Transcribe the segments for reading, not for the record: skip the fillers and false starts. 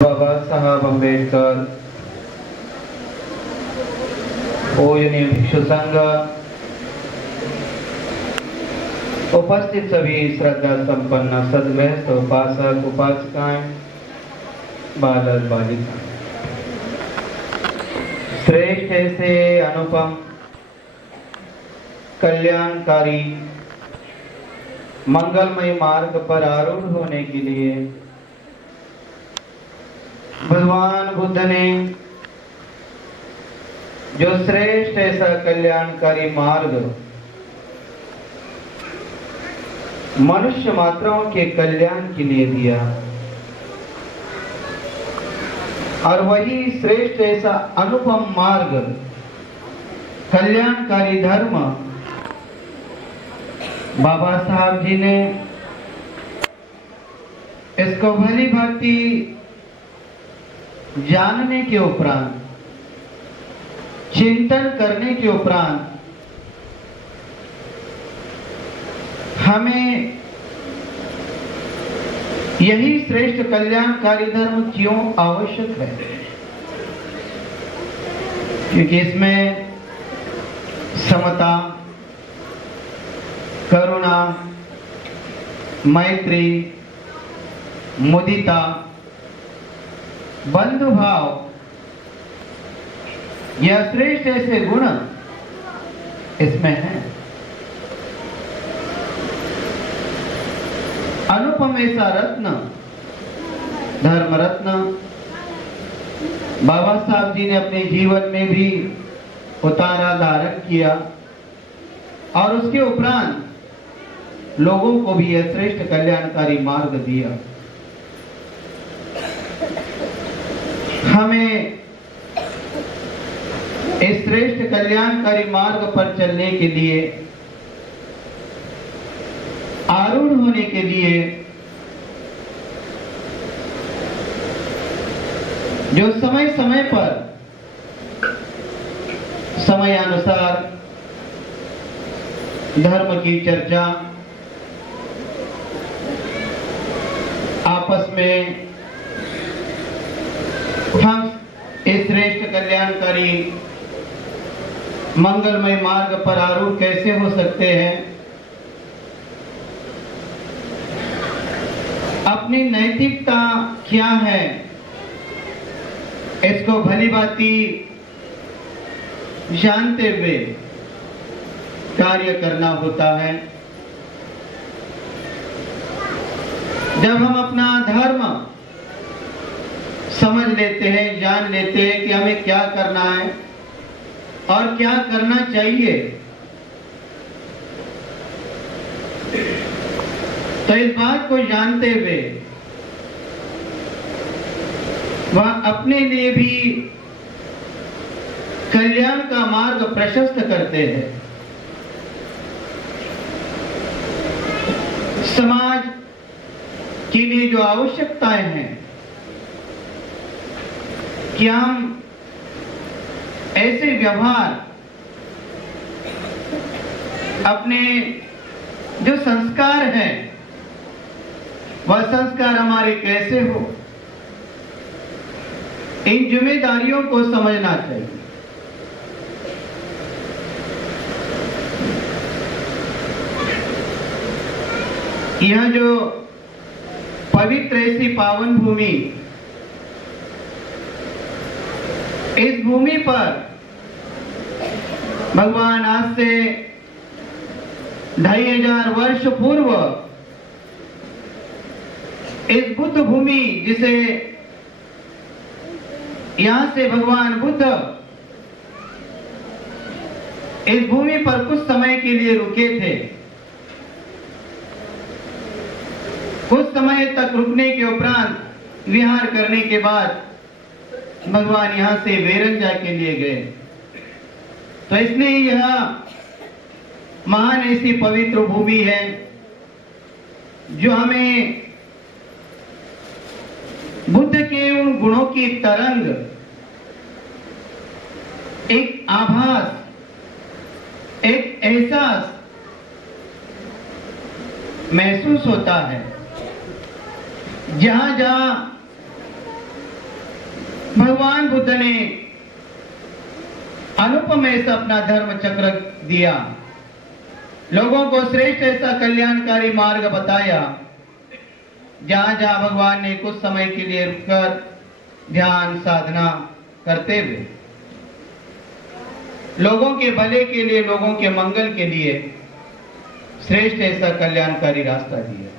बाबा साहब अंबेडकर पूजनीय भिक्षु संघ, उपस्थित सभी श्रद्धा संपन्न सद्गृहस्थ उपासक उपासिकाएं, बालक बालिका, श्रेष्ठ से अनुपम कल्याणकारी मंगलमय मार्ग पर आरूढ़ होने के लिए भगवान बुद्ध ने जो श्रेष्ठ ऐसा कल्याणकारी मार्ग मनुष्य मात्राओं के कल्याण के लिए दिया, और वही श्रेष्ठ ऐसा अनुपम मार्ग कल्याणकारी धर्म बाबा साहब जी ने इसको भली भांति जानने के उपरांत, चिंतन करने के उपरांत हमें यही श्रेष्ठ कल्याणकारी धर्म क्यों आवश्यक है? क्योंकि इसमें समता, करुणा, मैत्री, मुदिता, बंधु भाव, यह श्रेष्ठ ऐसे गुण इसमें है। अनुपम ऐसा रत्न, धर्म रत्न बाबा साहब जी ने अपने जीवन में भी उतारा, धारण किया, और उसके उपरांत लोगों को भी यह श्रेष्ठ कल्याणकारी मार्ग दिया। हमें इस श्रेष्ठ कल्याणकारी मार्ग पर चलने के लिए, आरूढ़ होने के लिए जो समय समय पर समयानुसार धर्म की चर्चा, आपस में हम इस श्रेष्ठ कल्याणकारी मंगलमय मार्ग पर आरूढ़ कैसे हो सकते हैं, अपनी नैतिकता क्या है, इसको भली भांति जानते हुए कार्य करना होता है। जब हम अपना धर्म समझ लेते हैं, जान लेते हैं कि हमें क्या करना है और क्या करना चाहिए, तो इस बात को जानते हुए वह अपने लिए भी कल्याण का मार्ग प्रशस्त करते हैं। समाज के लिए जो आवश्यकताएं हैं कि हम ऐसे व्यवहार, अपने जो संस्कार हैं वह संस्कार हमारे कैसे हो, इन जिम्मेदारियों को समझना चाहिए। यह जो पवित्र ऐसी पावन भूमि, इस भूमि पर भगवान आज से 2500 वर्ष पूर्व इस बुद्ध भूमि, जिसे यहां से भगवान बुद्ध इस भूमि पर कुछ समय के लिए रुके थे, कुछ समय तक रुकने के उपरांत विहार करने के बाद भगवान यहां से वेरंजा के लिए गए। तो इसलिए यह महान ऐसी पवित्र भूमि है जो हमें बुद्ध के उन गुणों की तरंग, एक आभास, एक एहसास महसूस होता है। जहां जहां भगवान बुद्ध ने अनुपम ऐसा अपना धर्म चक्र दिया, लोगों को श्रेष्ठ ऐसा कल्याणकारी मार्ग बताया, जहां जहां भगवान ने कुछ समय के लिए रुककर ध्यान साधना करते हुए लोगों के भले के लिए, लोगों के मंगल के लिए श्रेष्ठ ऐसा कल्याणकारी रास्ता दिया।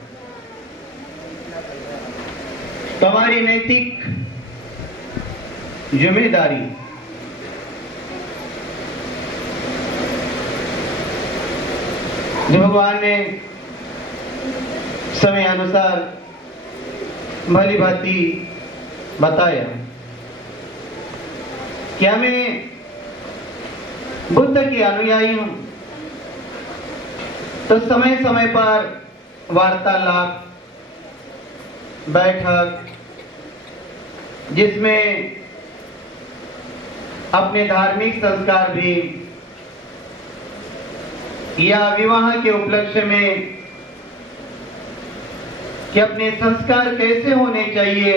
तो हमारी नैतिक जिम्मेदारी जो भगवान ने समय अनुसार भली भांति बताया कि हमें बुद्ध के अनुयायी हूं, तो समय समय पर वार्तालाप, बैठक, जिसमें अपने धार्मिक संस्कार भी या विवाह के उपलक्ष्य में कि अपने संस्कार कैसे होने चाहिए,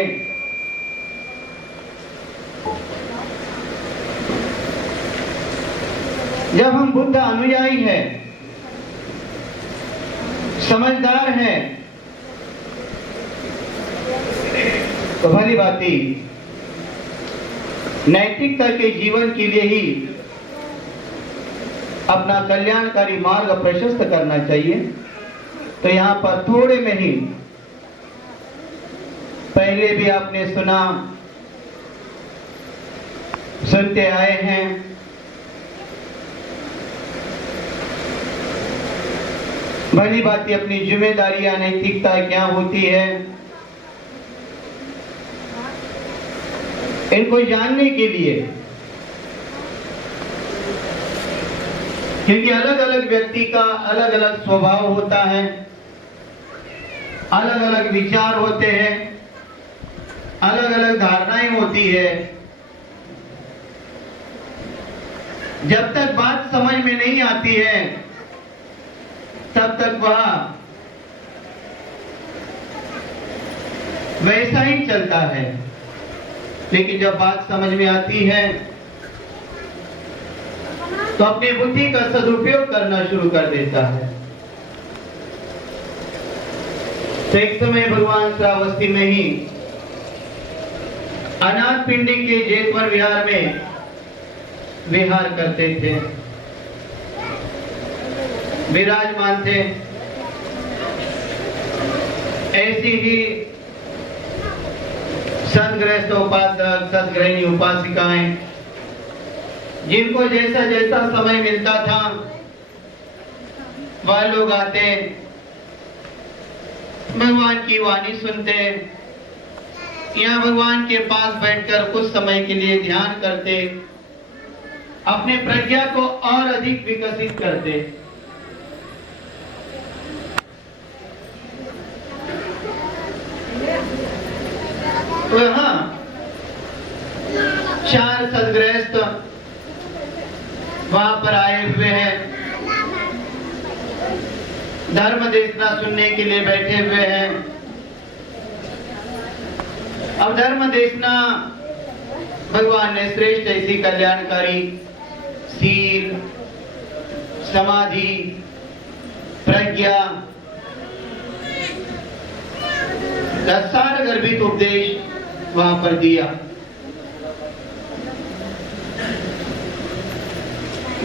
जब हम बुद्ध अनुयायी हैं, समझदार हैं, तो भली भांति नैतिकता के जीवन के लिए ही अपना कल्याणकारी मार्ग प्रशस्त करना चाहिए। तो यहां पर थोड़े में ही पहले भी आपने सुनते आए हैं, भली भांति अपनी जिम्मेदारियां, नैतिकता क्या होती है, इनको जानने के लिए, क्योंकि अलग अलग व्यक्ति का अलग अलग स्वभाव होता है, अलग अलग विचार होते हैं, अलग अलग धारणाएं होती है। जब तक बात समझ में नहीं आती है तब तक वह वैसा ही चलता है, लेकिन जब बात समझ में आती है तो अपनी बुद्धि का सदुपयोग करना शुरू कर देता है। तो एक समय भगवान श्रावस्ती में ही अनाथ पिंडी के जेतवन विहार में विहार करते थे, विराजमान थे। ऐसी ही सदगृहस्थ उपासक, सदगृहिणी उपासिकाएं, जिनको जैसा जैसा समय मिलता था वह लोग आते, भगवान की वाणी सुनते, यहाँ भगवान के पास बैठकर कुछ समय के लिए ध्यान करते, अपने प्रज्ञा को और अधिक विकसित करते। तो यहाँ 4 सदगृहस्थ वहां पर आए हुए हैं, धर्म देशना सुनने के लिए बैठे हुए हैं। अब धर्म देशना भगवान ने श्रेष्ठ ऐसी कल्याणकारी सील, समाधि, प्रज्ञा, सार गर्भित उपदेश वहां पर दिया।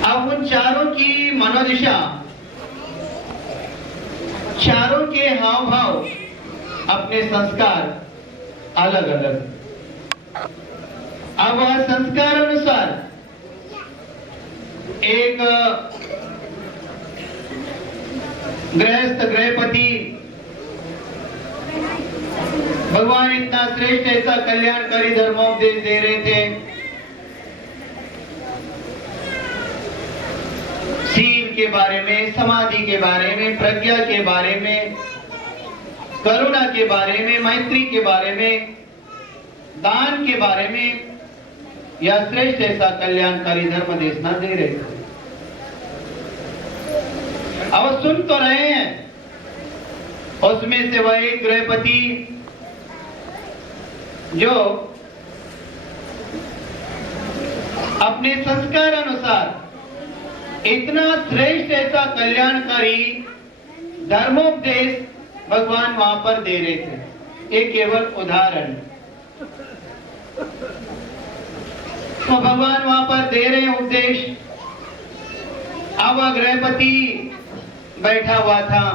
अब उन चारों की मनोदिशा, चारों के हाव भाव, अपने संस्कार अलग अलग। अब वह संस्कार अनुसार एक गृहस्थ, गृहपति, भगवान इतना श्रेष्ठ ऐसा कल्याणकारी धर्मोपदेश दे रहे थे, सील के बारे में, समाधि के बारे में, प्रज्ञा के बारे में, करुणा के बारे में, मैत्री के बारे में, दान के बारे में, यह श्रेष्ठ ऐसा कल्याणकारी धर्म देशना दे रहे थे। अब सुन तो रहे हैं, उसमें से वह एक गृहपति जो अपने संस्कार अनुसार इतना श्रेष्ठ ऐसा कल्याणकारी धर्मोपदेश भगवान वहां पर दे रहे थे। एक केवल उदाहरण तो भगवान वहां पर दे रहे हैं उपदेश। अब गृहपति बैठा हुआ था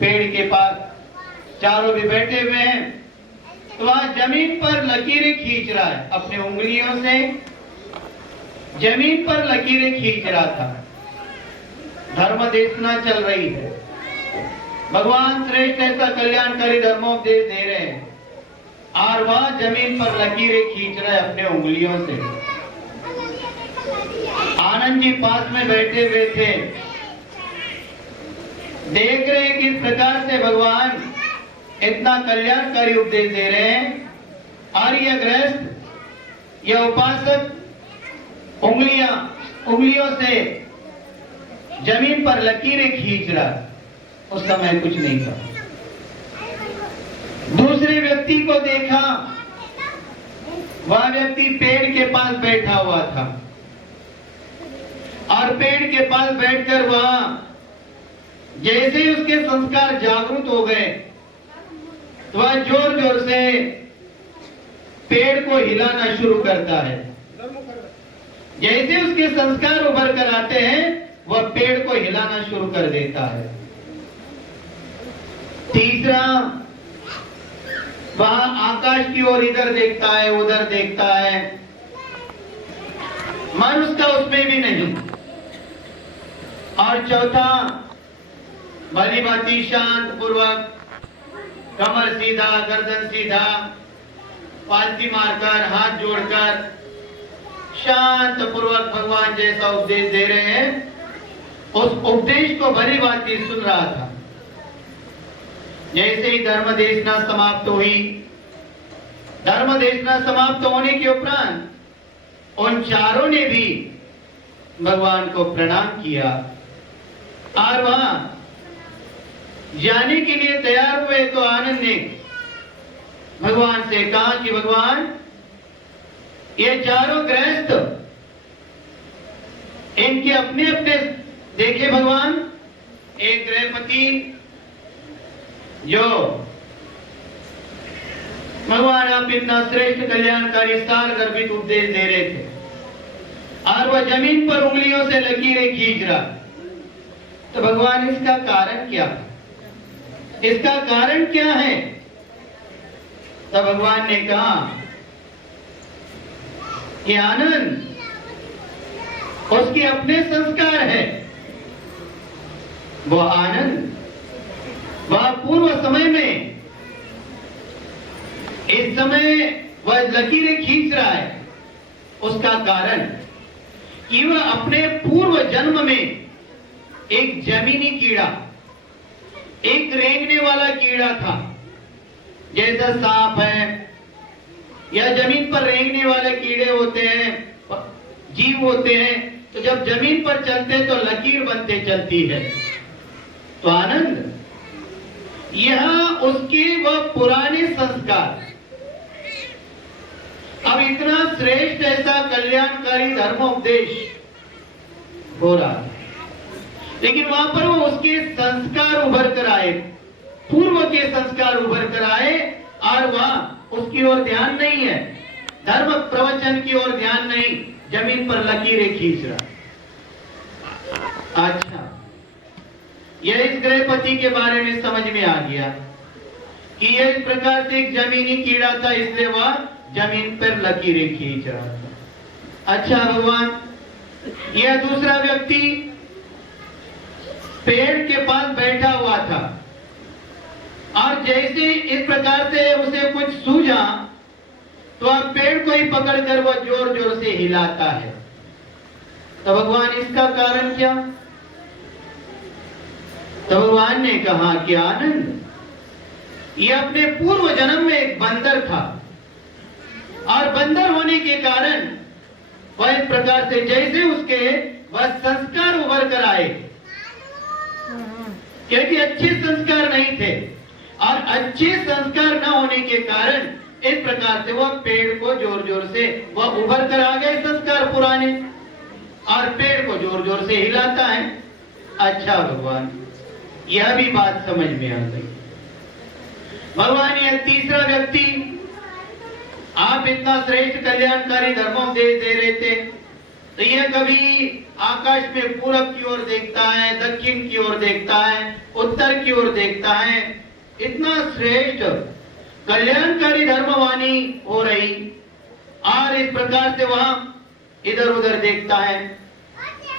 पेड़ के पास, चारों भी बैठे हुए हैं, तो वहां जमीन पर लकीरें खींच रहा है, अपने उंगलियों से जमीन पर लकीरें खींच रहा था। धर्म देशना चल रही है, भगवान श्रेष्ठ ऐसा कल्याणकारी धर्मोपदेश दे रहे हैं और वह जमीन पर लकीरें खींच रहा है अपने उंगलियों से। आनंद जी पास में बैठे हुए थे, देख रहे हैं किस प्रकार से भगवान इतना कल्याणकारी उपदेश दे रहे हैं और यह गृहस्थ यह उपासक उंगलियों से जमीन पर लकीरें खींच रहा। उस समय कुछ नहीं था। दूसरे व्यक्ति को देखा, वह व्यक्ति पेड़ के पास बैठा हुआ था और पेड़ के पास बैठकर वह जैसे ही उसके संस्कार जागृत हो गए तो वह जोर जोर से पेड़ को हिलाना शुरू करता है। जैसे उसके संस्कार उभर कर आते हैं वह पेड़ को हिलाना शुरू कर देता है। तीसरा, वह आकाश की ओर इधर देखता है उधर देखता है, मन उसका उसमें भी नहीं। और चौथा, भली भांति शांत पूर्वक कमर सीधा, गर्दन सीधा, पालती मारकर, हाथ जोड़कर शांत पूर्वक भगवान जैसा उपदेश दे रहे हैं उस उपदेश को भली भांति सुन रहा था। जैसे ही धर्म देशना समाप्त हुई, धर्म देशना समाप्त होने के उपरांत उन चारों ने भी भगवान को प्रणाम किया और वहां जाने के लिए तैयार हुए तो आनंद ने भगवान से कहा कि भगवान, ये चारों गृहस्थ इनके अपने अपने देखे भगवान, एक गृहपति जो भगवान आप इतना श्रेष्ठ कल्याणकारी सार गर्भित उपदेश दे रहे थे और वह जमीन पर उंगलियों से लकीरें खींच रहा, तो भगवान इसका कारण क्या है? इसका कारण क्या है? तब भगवान ने कहा कि आनंद, उसके अपने संस्कार है। वह आनंद वह पूर्व समय में, इस समय वह लकीरें खींच रहा है, उसका कारण कि वह अपने पूर्व जन्म में एक जमीनी कीड़ा, एक रेंगने वाला कीड़ा था। जैसा सांप है या जमीन पर रेंगने वाले कीड़े होते हैं, जीव होते हैं, तो जब जमीन पर चलते तो लकीर बनते चलती है। तो आनंद, यह उसके वह पुराने संस्कार, अब इतना श्रेष्ठ ऐसा कल्याणकारी धर्मोपदेश हो रहा है, लेकिन वहां पर वो उसके संस्कार उभर कर आए, पूर्व के संस्कार उभर कर आए और वह उसकी ओर ध्यान नहीं है, धर्म प्रवचन की ओर ध्यान नहीं, जमीन पर लकीरें खींच रहा। अच्छा, यह इस गृहपति के बारे में समझ में आ गया कि यह इस प्रकार से एक जमीनी कीड़ा था, इसलिए वह जमीन पर लकीरें खींच रहा था। अच्छा भगवान, यह दूसरा व्यक्ति पेड़ के पास बैठा हुआ था और जैसे इस प्रकार से उसे कुछ सूझा तो अब पेड़ को ही पकड़कर वह जोर जोर से हिलाता है। तो भगवान, इसका कारण क्या? तो भगवान ने कहा कि आनंद, यह अपने पूर्व जन्म में एक बंदर था और बंदर होने के कारण वह इस प्रकार से जैसे उसके वह संस्कार उभर कर आए, क्योंकि अच्छे संस्कार नहीं थे और अच्छे संस्कार न होने के कारण इस प्रकार से वह पेड़ को जोर जोर से वह उभर कर आ गए संस्कार पुराने, और पेड़ को जोर जोर से हिलाता है। अच्छा भगवान, यह भी बात समझ में आ गई। भगवान, यह तीसरा व्यक्ति, आप इतना श्रेष्ठ कल्याणकारी धर्मोपदेश दे रहे थे, तो यह कभी आकाश में पूरब की ओर देखता है, दक्षिण की ओर देखता है, उत्तर की ओर देखता है। इतना श्रेष्ठ कल्याणकारी धर्मवाणी हो रही, और इस प्रकार से वहां इधर उधर देखता है,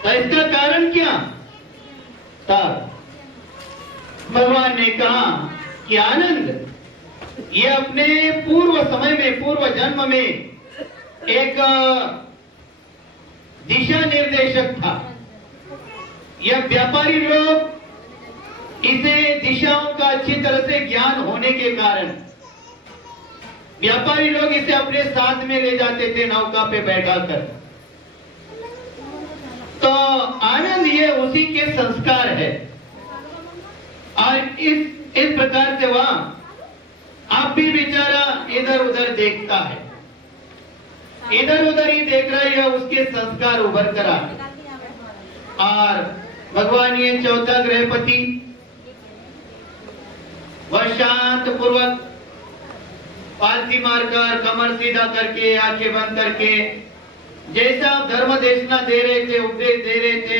तो इसका कारण क्या? तब भगवान ने कहा कि आनंद, ये अपने पूर्व समय में, पूर्व जन्म में एक दिशा निर्देशक था। यह व्यापारी लोग, इसे दिशाओं का अच्छी तरह से ज्ञान होने के कारण व्यापारी लोग इसे अपने साथ में ले जाते थे, नौका पे बैठाकर। तो आनंद, ये उसी के संस्कार है, और इस प्रकार से वहां आप भी बेचारा इधर उधर देखता है, इधर उधर ही देख रहा है, उसके संस्कार उभर कर आ। और भगवान, ये चौथा ग्रहपति, वह शांत पूर्वक पालथी मारकर, कमर सीधा करके, आंखें बंद करके, जैसा आप धर्म देशना दे रहे थे, उपदेश दे रहे थे,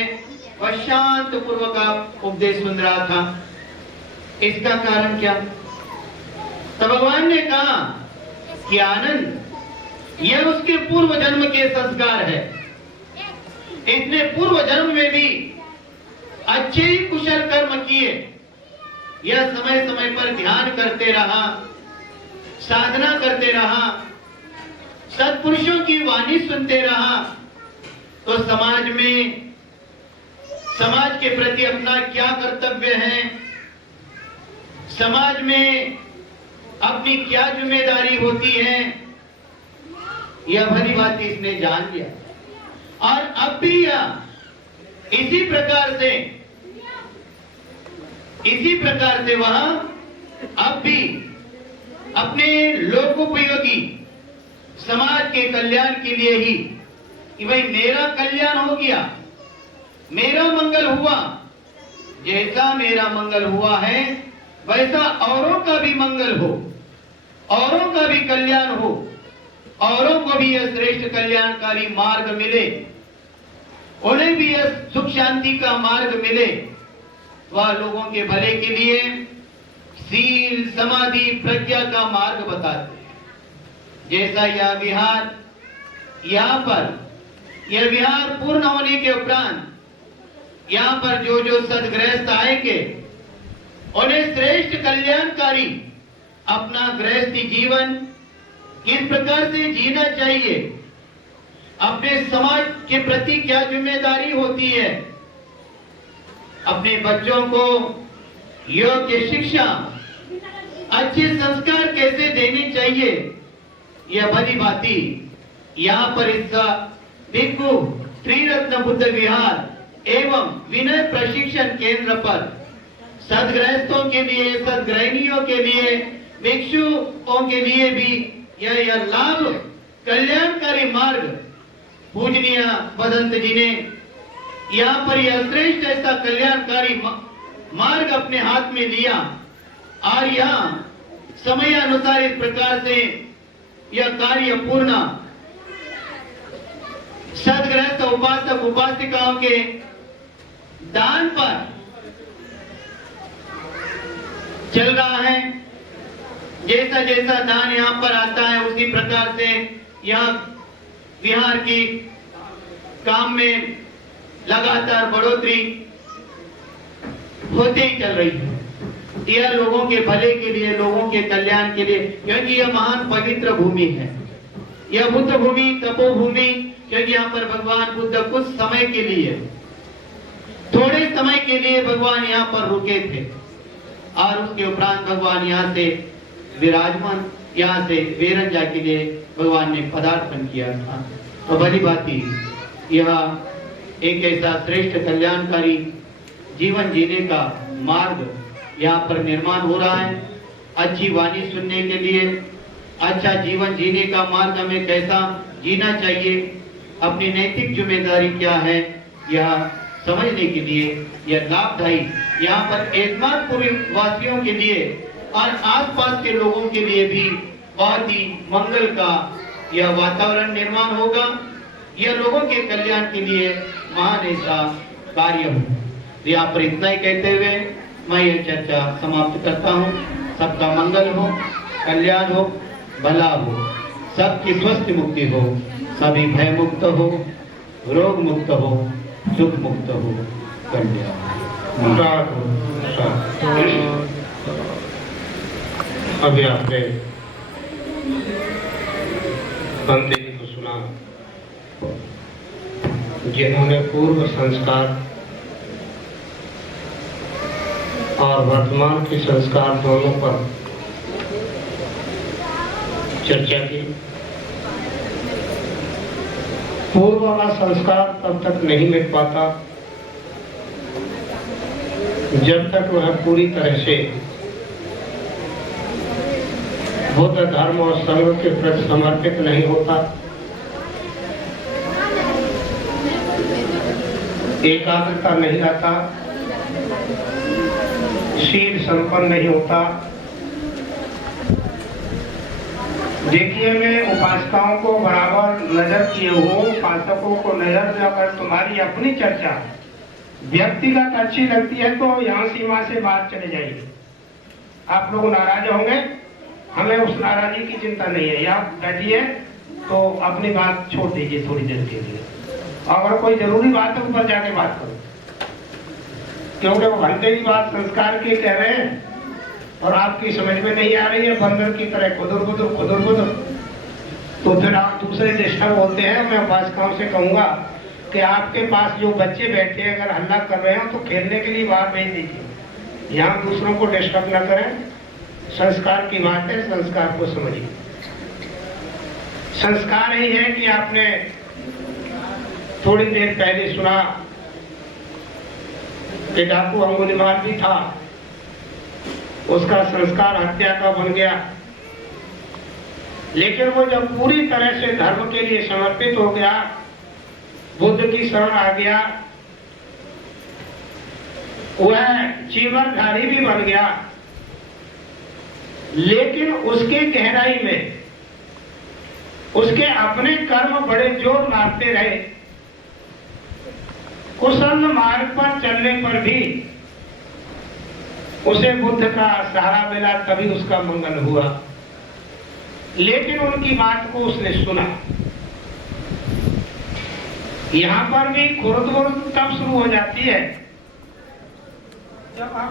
वह शांत पूर्वक आप उपदेश सुन रहा था। इसका कारण क्या? तो भगवान ने कहा कि आनंद, यह उसके पूर्व जन्म के संस्कार है। इसने पूर्व जन्म में भी अच्छे ही कुशल कर्म किए, यह समय समय पर ध्यान करते रहा, साधना करते रहा, सत्पुरुषों की वाणी सुनते रहा, तो समाज में, समाज के प्रति अपना क्या कर्तव्य है, समाज में अपनी क्या जिम्मेदारी होती है, यह भली बात इसने जान लिया। और अब भी यह इसी प्रकार से वहां अब भी अपने लोकोपयोगी समाज के कल्याण के लिए ही, कि भाई मेरा कल्याण हो गया, मेरा मंगल हुआ, जैसा मेरा मंगल हुआ है वैसा औरों का भी मंगल हो, औरों का भी कल्याण हो, औरों को भी यह श्रेष्ठ कल्याणकारी मार्ग मिले, उन्हें भी यह सुख शांति का मार्ग मिले। वह लोगों के भले के लिए सील, समाधि, प्रज्ञा का मार्ग बताते हैं। जैसा यह विहार, यहाँ पर यह विहार पूर्ण होने के उपरांत यहाँ पर जो जो सदगृहस्थ आएंगे, उन्हें श्रेष्ठ कल्याणकारी अपना गृहस्थी जीवन किस प्रकार से जीना चाहिए, अपने समाज के प्रति क्या जिम्मेदारी होती है, अपने बच्चों को योग्य शिक्षा, अच्छे संस्कार कैसे देने चाहिए, यह भली भांति यहाँ पर इसका भिक्खु त्रिरत्न बुद्ध विहार एवं विनय प्रशिक्षण केंद्र पर सदगृहस्थों के लिए, सदगृहिणियों के लिए, भिक्षुओं के लिए भी यह लाभ कल्याणकारी मार्ग पूजनीय भदंत जी ने यहाँ पर यह श्रेष्ठ ऐसा कल्याणकारी मार्ग अपने हाथ में लिया, और यहाँ समय अनुसार इस प्रकार से यह कार्य पूर्ण सदगृहस्थ उपासक उपासिकाओं के दान पर चल रहा है। जैसा जैसा दान यहाँ पर आता है, उसी प्रकार से यहाँ विहार की काम में लगातार बढ़ोतरी होते ही चल रही है। यह लोगों के भले के लिए, लोगों के कल्याण के लिए, क्योंकि यह महान पवित्र भूमि है, यह बुद्ध भूमि, तपोभूमि, क्योंकि यहाँ पर भगवान बुद्ध कुछ समय के लिए, थोड़े समय के लिए भगवान यहाँ पर रुके थे, और उसके उपरांत भगवान यहाँ से विराजमान, यहाँ से वेरंजा के लिए भगवान ने पदार्पण किया था। तो भली भांति यह एक ऐसा श्रेष्ठ कल्याणकारी जीवन जीने का मार्ग यहाँ पर निर्माण हो रहा है। अच्छी वाणी सुनने के लिए, अच्छा जीवन जीने का मार्ग हमें कैसा जीना चाहिए, अपनी नैतिक जिम्मेदारी क्या है यह समझने के लिए यह लाभदायी यहाँ पर एतमादपुर वासियों के लिए और आसपास के लोगों के लिए भी बहुत ही मंगल का यह वातावरण निर्माण होगा। यह लोगों के कल्याण के लिए महान ऐसा कार्य हो। तो यहाँ पर इतना ही कहते हुए मैं यह चर्चा समाप्त करता हूँ। सबका मंगल हो, कल्याण हो, भला हो, सबकी स्वस्थ मुक्ति हो, सभी भय मुक्त हो, रोग मुक्त हो, दुख मुक्त हो, कल्याण। अभी आपने पंत जी को सुना, जिन्होंने पूर्व संस्कार और वर्तमान के संस्कार दोनों पर चर्चा की। पूर्व वाला संस्कार तब तक नहीं मिट पाता जब तक वह पूरी तरह से बुद्ध धर्म और संघ के प्रति समर्पित नहीं होता, एकाग्रता नहीं आता, शील संपन्न नहीं होता। देखिए, मैं उपासकाओं को बराबर नजर किए हूँ, उपासकों को नजर में अगर तुम्हारी अपनी चर्चा व्यक्तिगत अच्छी लगती है तो यहाँ सीमा से बात चले जाएगी। आप लोग नाराज होंगे, हमें उस नाराजगी की चिंता नहीं है। या बैठिए तो अपनी बात छोड़ दीजिए थोड़ी देर के लिए, अगर कोई जरूरी बात है ऊपर जाके बात करो, क्योंकि वो घंटे की बात संस्कार की कह रहे हैं और आपकी समझ में नहीं आ रही है, बंदर की तरह खुदुर खुदुर, तो फिर आप दूसरे डिस्टर्ब होते हैं। मैं उपासकाओं से कहूंगा कि आपके पास जो बच्चे बैठे हैं अगर हल्ला कर रहे हो तो खेलने के लिए बाहर भेज दीजिए, यहाँ दूसरों को डिस्टर्ब न करें। संस्कार की बात है, संस्कार को समझिए। संस्कार ही है कि आपने थोड़ी देर पहले सुना कि डाकू अंगुलीमाल भी था, उसका संस्कार हत्या का बन गया, लेकिन वो जब पूरी तरह से धर्म के लिए समर्पित हो गया, बुद्ध की शरण आ गया, वह जीवनधारी भी बन गया, लेकिन उसके गहराई में उसके अपने कर्म बड़े जोर मारते रहे। कुशल मार्ग पर चलने पर भी उसे बुद्ध का सहारा मिला, तभी उसका मंगल हुआ। लेकिन उनकी बात को उसने सुना। यहाँ पर भी खुर्द-बुर्द तब शुरू हो जाती है जब हम